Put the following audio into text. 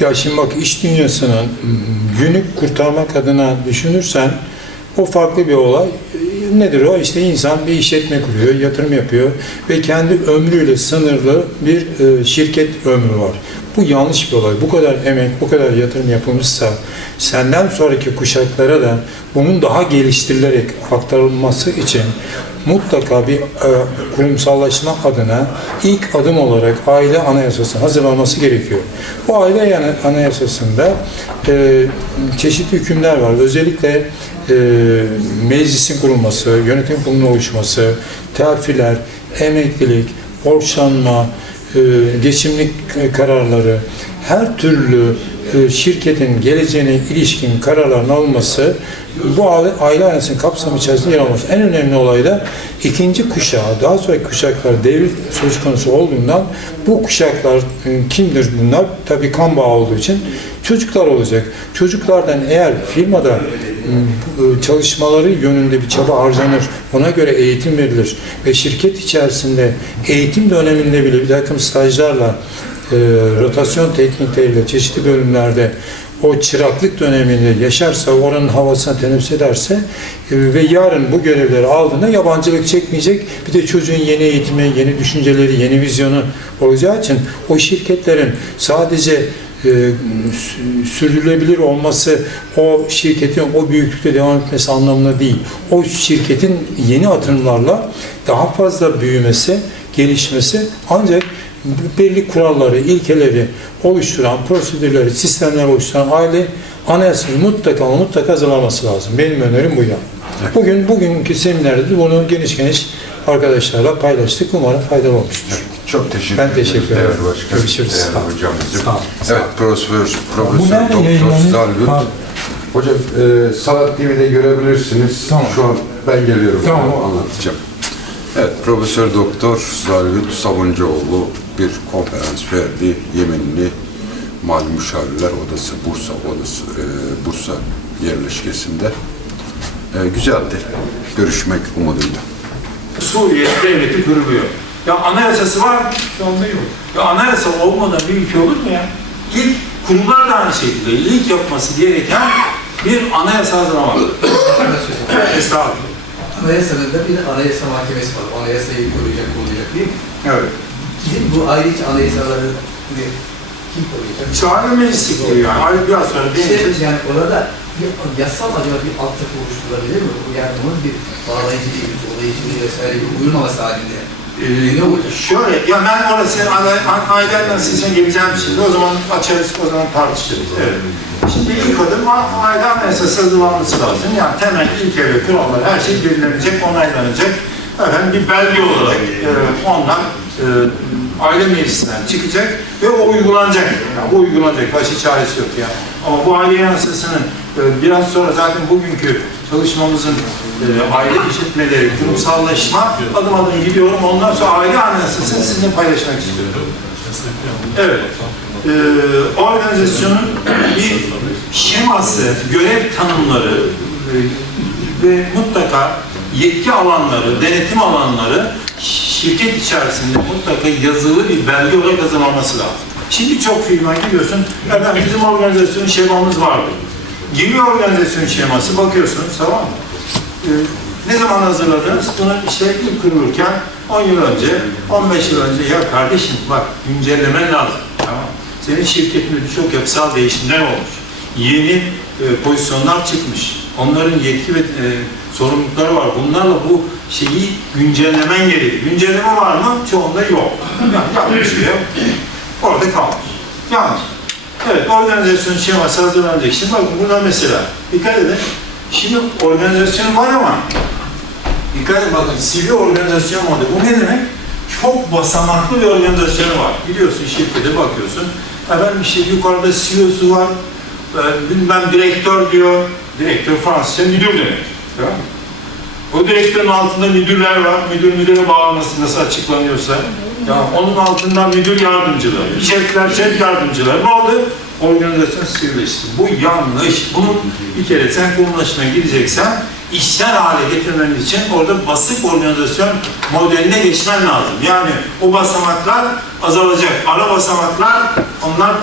Ya şimdi bak iş dünyasının günü kurtarmak adına düşünürsen o farklı bir olay. Nedir o? İşte insan bir işletme kuruyor, yatırım yapıyor ve kendi ömrüyle sınırlı bir e, şirket ömrü var. Bu yanlış bir olay. Bu kadar emek, bu kadar yatırım yapılmışsa senden sonraki kuşaklara da bunun daha geliştirilerek aktarılması için mutlaka bir e, kurumsallaşma adına ilk adım olarak aile anayasası hazırlanması gerekiyor. Bu aile yani anayasasında e, çeşitli hükümler var. Özellikle e, meclisin kurulması, yönetim kurulunun oluşması, terfiler, emeklilik, borçlanma, e, geçimlik kararları, her türlü şirketin geleceğine ilişkin kararların alınması bu aile, aile ailesinin kapsamı içerisinde yer alması. En önemli olay da ikinci kuşağı, daha sonraki kuşaklar devlet söz konusu olduğundan bu kuşaklar e, kimdir bunlar? Tabii kan bağı olduğu için çocuklar olacak. Çocuklardan eğer firmada e, çalışmaları yönünde bir çaba harcanır, ona göre eğitim verilir ve şirket içerisinde eğitim döneminde bile bir takım stajlarla e, rotasyon teknikleriyle çeşitli bölümlerde o çıraklık dönemini yaşarsa, oranın havasına teneffüs ederse e, ve yarın bu görevleri aldığında yabancılık çekmeyecek. Bir de çocuğun yeni eğitimi, yeni düşünceleri, yeni vizyonu olacağı için o şirketlerin sadece e, sü- sürdürülebilir olması o şirketin o büyüklükte devam etmesi anlamına değil. O şirketin yeni atımlarla daha fazla büyümesi, gelişmesi ancak belli kuralları, ilkeleri oluşturan, prosedürleri, sistemler oluşturan aile anayasayı mutlaka mutlaka hazırlaması lazım. Benim önerim bu ya. Bugün bugünkü seminerde de bunu geniş geniş arkadaşlarla paylaştık. Umarım faydalı olmuştur. Çok teşekkür Ben teşekkür ederim. Değerli başkanım, Görüşürüz. değerli Sağ ol. hocamızım. Sağ ol. Sağ Evet. Profesör, Profesör Doktor. Pardon. Hocam, e, Salat TV'de görebilirsiniz. Tamam. Şu an ben geliyorum. Tamam. Anlatacağım. Evet, Profesör Doktor Zalgut Sabuncuoğlu bir konferans verdi. Yemenli Mali Müşavirler Odası, Bursa Odası, e, Bursa yerleşkesinde. E, güzeldi. Görüşmek umuduyla. Suriye devleti kuruluyor. Ya anayasası var mı? Şu anda yok. Ya anayasa olmadan bir ülke olur mu ya? İlk kurumlar da aynı şekilde ilk yapması gereken bir anayasa hazırlamak. Estağfurullah. Anayasanın da bir anayasa mahkemesi var. Anayasayı koruyacak, koruyacak değil mi? Evet. Bizim bu ayrıca anayasaları ne, kim koruyacak? Çağrı meclisi kuruyor yani. Biraz sonra İşte deneyeceğiz. yani orada bir yasal acaba bir altyapı oluşturulabilir mi? Yani bunun bir bağlayıcı bir, uzayıcı bir vesaire bir uyulmaması halinde. Ee, ne olacak? şöyle, ya ben orası ailelerden sizin geleceğim şimdi o zaman açarız, o zaman tartışırız. Evet. Şimdi ilk adım a- aile anayasası hazırlanması lazım. Yani temel ilke ve kurallar her şey belirlenecek, onaylanacak. Efendim bir belge olarak e, ondan e, aile meclisinden çıkacak ve o uygulanacak. Yani bu uygulanacak, başka çaresi yok ya. Ama bu aile anayasasının e, biraz sonra zaten bugünkü çalışmamızın e, aile işletmeleri, kurumsallaşma adım adım gidiyorum. Ondan sonra aile anayasasını sizinle paylaşmak istiyorum. Evet. Ee, organizasyonun bir şeması, görev tanımları e, ve mutlaka yetki alanları, denetim alanları şirket içerisinde mutlaka yazılı bir belge olarak hazırlanması lazım. Şimdi çok firma gidiyorsun, efendim bizim organizasyonun şemamız vardı. Gemi organizasyon şeması bakıyorsunuz, tamam mı? Ee, ne zaman hazırladınız? Bunu işte ilk kurulurken 10 yıl önce, 15 yıl önce ya kardeşim bak güncellemen lazım. Tamam. Senin şirketinde birçok yapısal değişimler olmuş. Yeni e, pozisyonlar çıkmış. Onların yetki ve e, sorumlulukları var. Bunlarla bu şeyi güncellemen gerekiyor. Güncelleme var mı? Çoğunda yok. Yani yapmış bir yok. Orada kalmış. Yanlış. Evet, organizasyon şeması hazırlanacak. Şimdi bakın buna mesela, dikkat edin. Şimdi organizasyon var ama dikkat edin bakın sivil organizasyon modeli. Bu ne demek? Çok basamaklı bir organizasyonu var. Biliyorsun şirkete bakıyorsun. Efendim işte yukarıda CEO'su var. E, Bilmem direktör diyor. Direktör Fransızca müdür demek. Tamam mı? O direktörün altında müdürler var. Müdür müdüre bağlaması nasıl açıklanıyorsa. Ya onun altında müdür yardımcıları, şefler, şef yardımcıları. Ne oldu? Organizasyon sivrileşti. Bu yanlış. Bunun bir kere sen kurumlaşmaya gideceksen işler hale getirmen için orada basık organizasyon modeline geçmen lazım. Yani o basamaklar azalacak. Ara basamaklar onlar